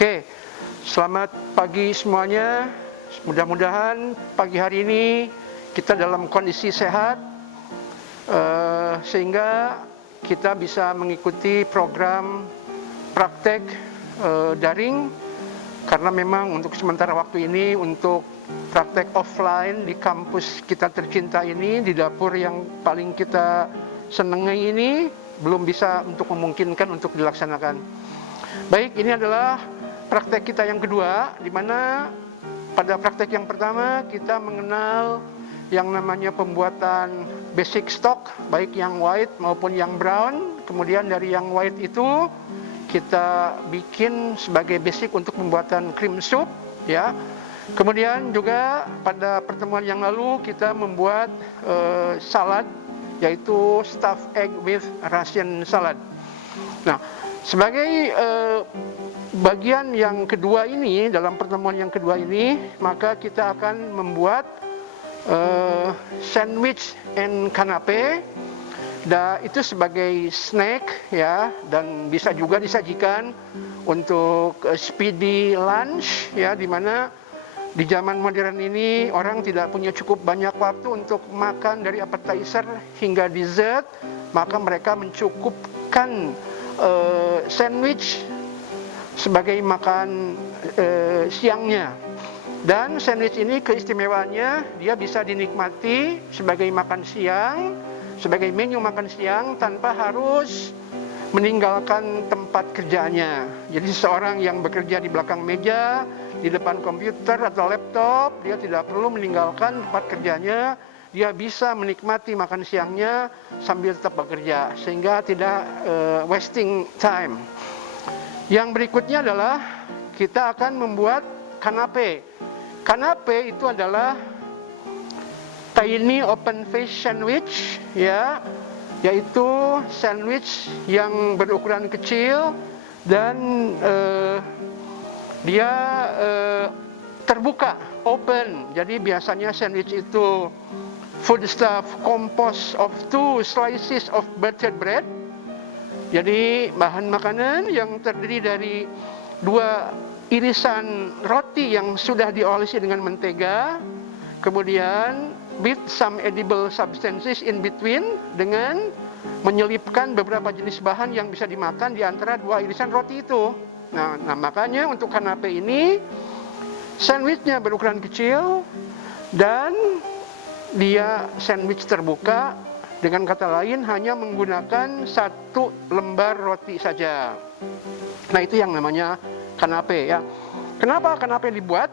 Oke, selamat pagi semuanya. Mudah-mudahan pagi hari ini kita dalam kondisi sehat, sehingga kita bisa mengikuti program praktek daring. Karena memang untuk sementara waktu ini, untuk praktek offline di kampus kita tercinta ini, di dapur yang paling kita senangi ini, belum bisa untuk memungkinkan untuk dilaksanakan. Baik, ini adalah praktek kita yang kedua, di mana pada praktek yang pertama kita mengenal yang namanya pembuatan basic stock, baik yang white maupun yang brown. Kemudian dari yang white itu kita bikin sebagai basic untuk pembuatan cream soup, ya. Kemudian juga pada pertemuan yang lalu kita membuat salad, yaitu stuffed egg with Russian salad. Nah, sebagai bagian yang kedua ini, dalam pertemuan yang kedua ini, maka kita akan membuat sandwich and kanape. Dan itu sebagai snack, ya, dan bisa juga disajikan untuk speedy lunch, ya, di mana di zaman modern ini orang tidak punya cukup banyak waktu untuk makan dari appetizer hingga dessert, maka mereka mencukupkan sandwich sebagai makan siangnya. Dan sandwich ini keistimewaannya dia bisa dinikmati sebagai makan siang, sebagai menu makan siang tanpa harus meninggalkan tempat kerjanya. Jadi seseorang yang bekerja di belakang meja, di depan komputer atau laptop, dia tidak perlu meninggalkan tempat kerjanya. Dia bisa menikmati makan siangnya sambil tetap bekerja, sehingga tidak wasting time. Yang berikutnya adalah kita akan membuat kanape. Kanape itu adalah tiny open face sandwich, ya, yaitu sandwich yang berukuran kecil dan dia terbuka, open. Jadi biasanya sandwich itu foodstuff composed of 2 slices of buttered bread. Jadi bahan makanan yang terdiri dari 2 irisan roti yang sudah diolesi dengan mentega, kemudian with some edible substances in between, dengan menyelipkan beberapa jenis bahan yang bisa dimakan di antara 2 irisan roti itu. Nah, makanya untuk kanape ini sandwichnya berukuran kecil dan dia sandwich terbuka. Dengan kata lain, hanya menggunakan 1 lembar roti saja. Nah, itu yang namanya kanape, ya. Kenapa kanape dibuat?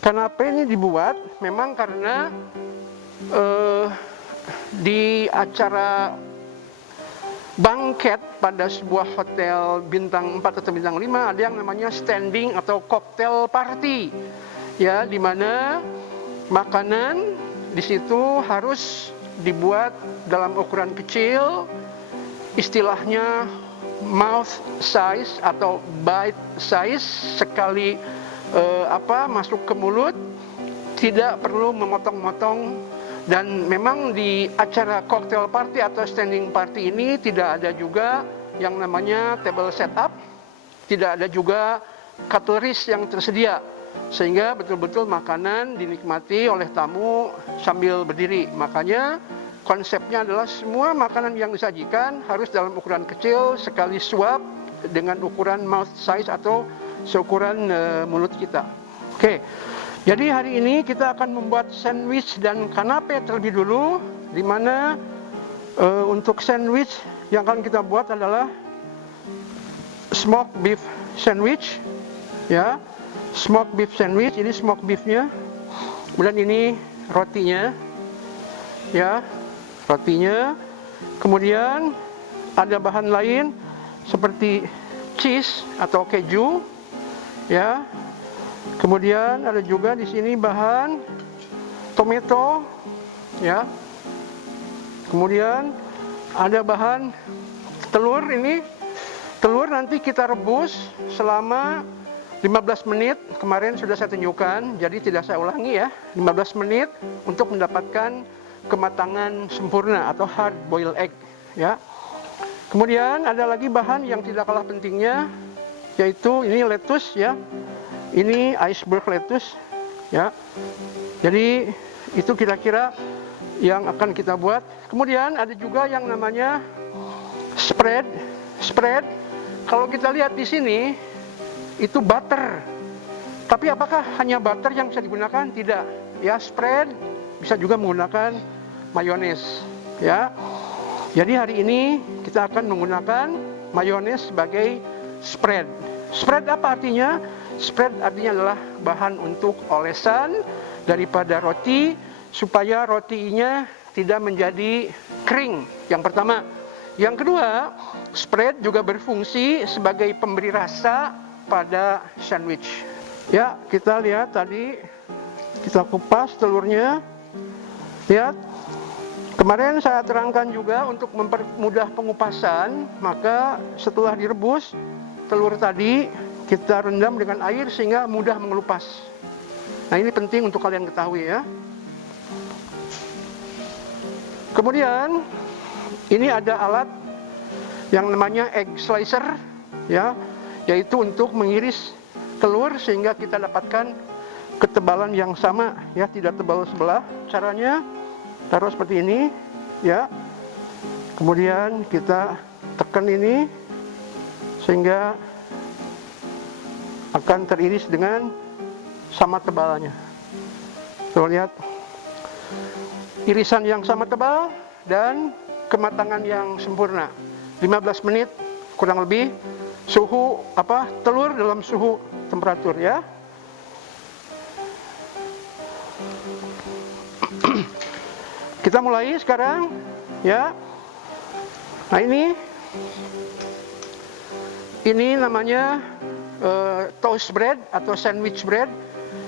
Kanape ini dibuat memang karena di acara bangket pada sebuah hotel bintang 4 atau bintang 5 ada yang namanya standing atau cocktail party, ya, di mana makanan di situ harus dibuat dalam ukuran kecil, istilahnya mouth size atau bite size, sekali masuk ke mulut, tidak perlu memotong-motong. Dan memang di acara cocktail party atau standing party ini tidak ada juga yang namanya table setup, tidak ada juga cutleries yang tersedia, sehingga betul-betul makanan dinikmati oleh tamu sambil berdiri. Makanya konsepnya adalah semua makanan yang disajikan harus dalam ukuran kecil, sekali suap dengan ukuran mouth size atau seukuran mulut kita. Oke, jadi hari ini kita akan membuat sandwich dan kanape terlebih dulu, di mana untuk sandwich yang akan kita buat adalah smoked beef sandwich, ya. Smoked beef sandwich, ini smoked beefnya, kemudian ini rotinya, ya, rotinya. Kemudian ada bahan lain seperti cheese atau keju, ya. Kemudian ada juga di sini bahan tomato, ya. Kemudian ada bahan telur. Ini telur nanti kita rebus selama 15 menit. Kemarin sudah saya tunjukkan, jadi tidak saya ulangi, ya. 15 menit untuk mendapatkan kematangan sempurna atau hard boiled egg, ya. Kemudian ada lagi bahan yang tidak kalah pentingnya, yaitu ini lettuce ya. Ini iceberg lettuce ya. Jadi itu kira-kira yang akan kita buat. Kemudian ada juga yang namanya spread. Spread kalau kita lihat di sini itu butter. Tapi apakah hanya butter yang bisa digunakan? Tidak. Ya, spread bisa juga menggunakan mayones ya. Jadi hari ini kita akan menggunakan mayones sebagai spread. Spread apa artinya? Spread artinya adalah bahan untuk olesan daripada roti supaya rotinya tidak menjadi kering. Yang pertama. Yang kedua, spread juga berfungsi sebagai pemberi rasa pada sandwich. Ya, kita lihat tadi kita kupas telurnya. Lihat. Kemarin saya terangkan juga untuk mempermudah pengupasan, maka setelah direbus telur tadi kita rendam dengan air sehingga mudah mengelupas. Nah, ini penting untuk kalian ketahui ya. Kemudian ini ada alat yang namanya egg slicer ya, yaitu untuk mengiris telur sehingga kita dapatkan ketebalan yang sama ya, tidak tebal sebelah. Caranya taruh seperti ini ya. Kemudian kita tekan ini sehingga akan teriris dengan sama tebalnya. Tuh lihat. Irisan yang sama tebal dan kematangan yang sempurna. 15 menit kurang lebih suhu telur dalam suhu temperatur ya. Kita mulai sekarang ya. Nah, ini namanya toast bread atau sandwich bread.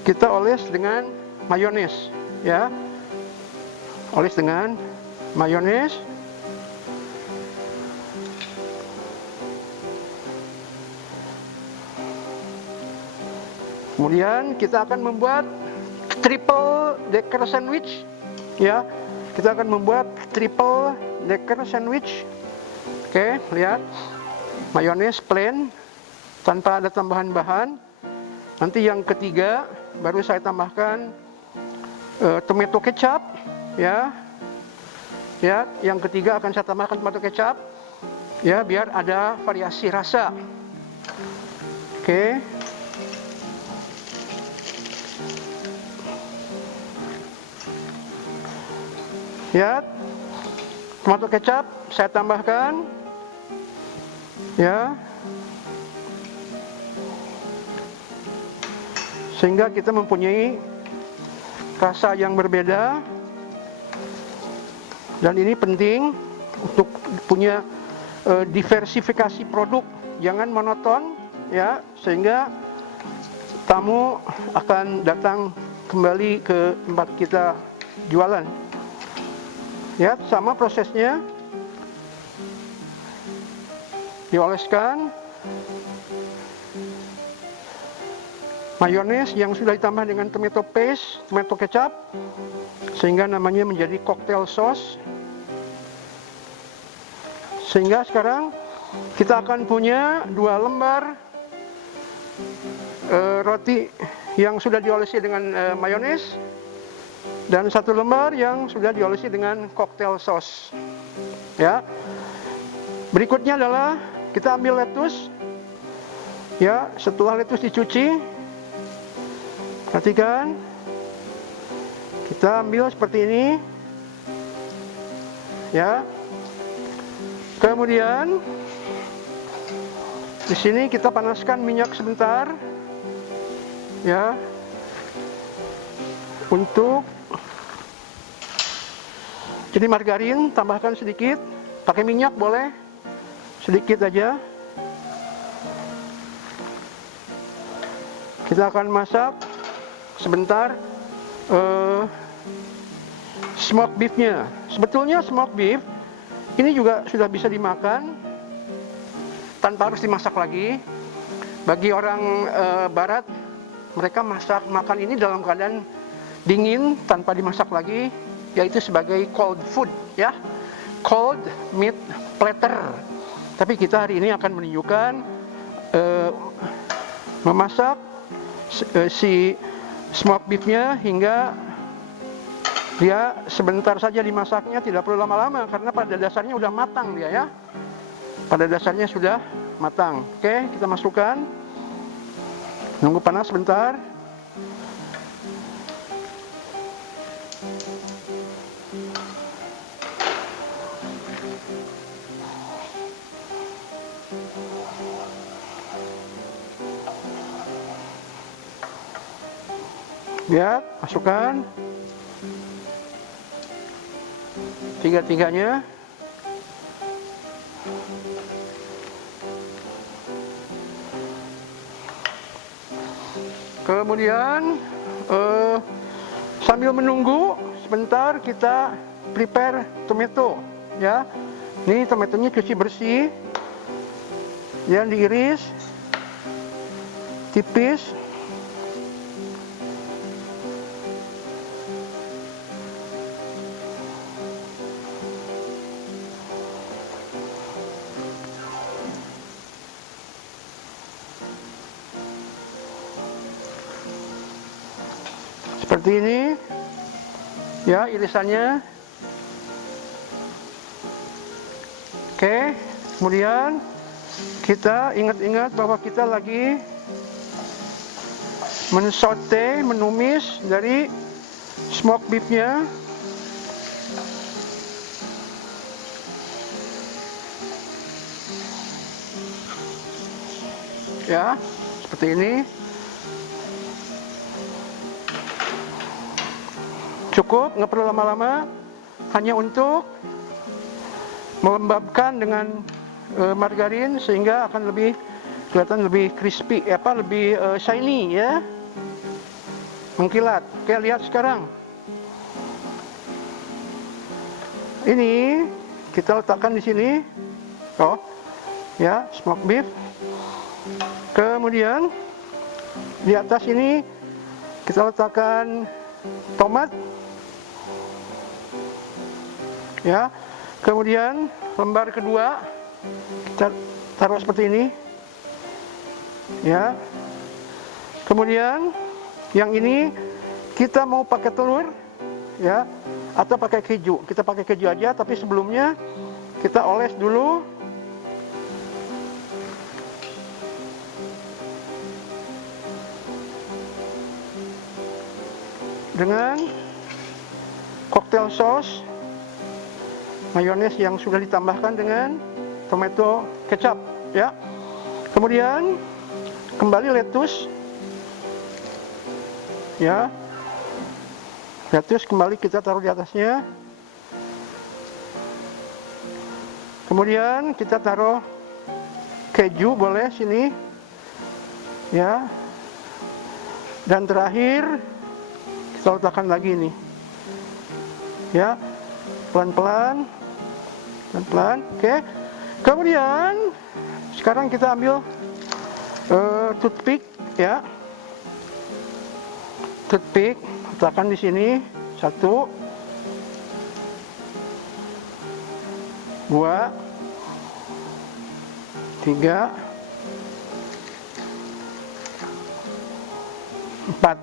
Kita oles dengan mayones ya. Oles dengan mayones. Kemudian kita akan membuat triple decker sandwich ya. Kita akan membuat triple decker sandwich. Oke, lihat. Mayones plain tanpa ada tambahan bahan. Nanti yang ketiga baru saya tambahkan tomato kecap ya. Ya, yang ketiga akan saya tambahkan tomato kecap ya, biar ada variasi rasa. Oke. Ya, tomato kecap saya tambahkan ya, sehingga kita mempunyai rasa yang berbeda. Dan ini penting untuk punya diversifikasi produk, jangan monoton ya, sehingga tamu akan datang kembali ke tempat kita jualan. Ya, sama prosesnya. Dioleskan mayones yang sudah ditambah dengan tomato paste, tomato kecap, sehingga namanya menjadi cocktail sauce. Sehingga sekarang kita akan punya 2 lembar roti yang sudah diolesi dengan mayones dan 1 lembar yang sudah diolesi dengan cocktail sauce. Ya. Berikutnya adalah kita ambil lettuce. Ya, setelah lettuce dicuci, perhatikan. Kita ambil seperti ini. Ya. Kemudian di sini kita panaskan minyak sebentar. Ya. Untuk jadi margarin tambahkan sedikit, pakai minyak boleh, sedikit aja. Kita akan masak sebentar smoked beefnya. Sebetulnya smoked beef ini juga sudah bisa dimakan tanpa harus dimasak lagi. Bagi orang barat, mereka makan ini dalam keadaan dingin tanpa dimasak lagi, yaitu sebagai cold food ya, cold meat platter. Tapi kita hari ini akan menunjukkan memasak si smoke beefnya hingga dia sebentar saja dimasaknya, tidak perlu lama-lama karena pada dasarnya sudah matang dia ya. Pada dasarnya sudah matang. Oke, kita masukkan. Nunggu panas sebentar. Lihat, masukkan tiga-tiganya. Kemudian sambil menunggu sebentar kita prepare tomato ya. Ini tomatonya cuci bersih, yang diiris tipis. Seperti ini ya irisannya. Oke, kemudian kita ingat-ingat bahwa kita lagi mensaute, menumis dari smoke beefnya. Ya, seperti ini. Cukup, nggak perlu lama-lama, hanya untuk melembabkan dengan margarin sehingga akan lebih kelihatan lebih crispy, lebih shiny ya, mengkilat. Oke, lihat sekarang. Ini kita letakkan di sini, ya, smoke beef. Kemudian di atas ini kita letakkan tomat. Ya, kemudian lembar kedua kita taruh seperti ini, ya. Kemudian yang ini kita mau pakai telur, ya, atau pakai keju. Kita pakai keju aja, tapi sebelumnya kita oles dulu dengan cocktail sauce mayones yang sudah ditambahkan dengan tomato kecap ya. Kemudian kembali lettuce ya. Lettuce kembali kita taruh di atasnya. Kemudian kita taruh keju boleh sini ya. Dan terakhir kita letakkan lagi nih. Ya. Pelan-pelan. Oke. Kemudian sekarang kita ambil toothpick ya. Toothpick letakkan di sini. 1 2 3 4.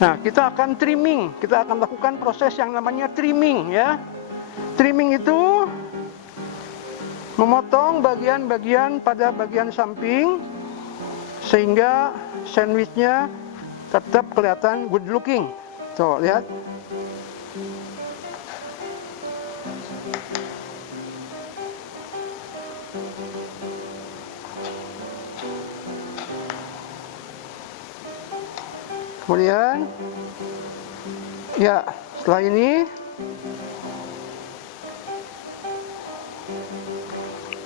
Nah, kita akan trimming. Kita akan lakukan proses yang namanya trimming ya. Trimming itu memotong bagian-bagian pada bagian samping sehingga sandwichnya tetap kelihatan good looking. Tuh, lihat. Kemudian ya, setelah ini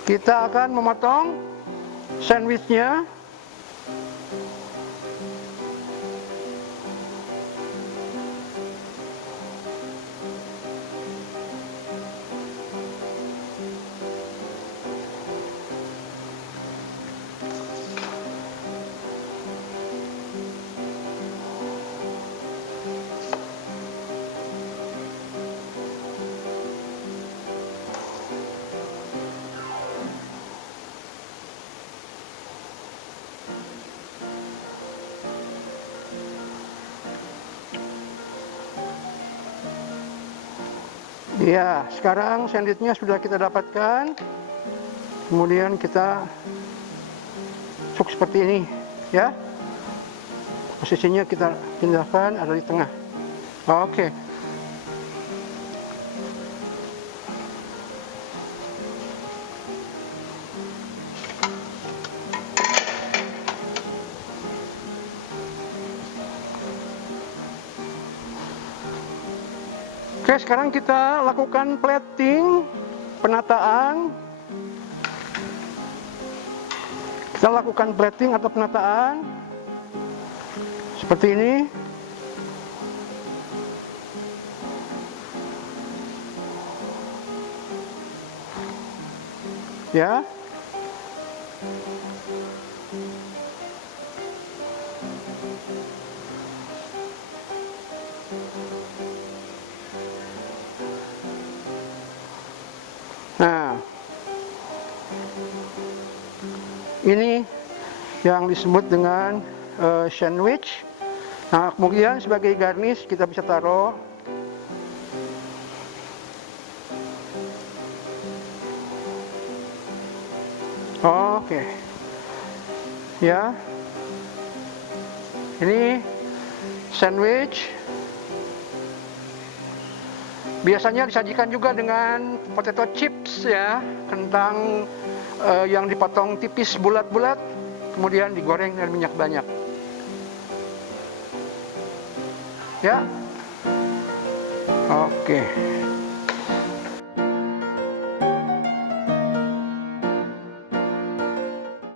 kita akan memotong sandwichnya. Ya, sekarang sandwichnya sudah kita dapatkan. Kemudian kita tusuk seperti ini, ya. Posisinya kita pindahkan ada di tengah. Oke. Oke, sekarang kita lakukan plating, penataan. Kita lakukan plating atau penataan seperti ini. Ya. Nah, ini yang disebut dengan sandwich. Nah, kemudian sebagai garnish kita bisa taruh oke. Ya. Ini sandwich. Biasanya disajikan juga dengan potato chips, ya, kentang yang dipotong tipis bulat-bulat, kemudian digoreng dengan minyak banyak. Ya, oke.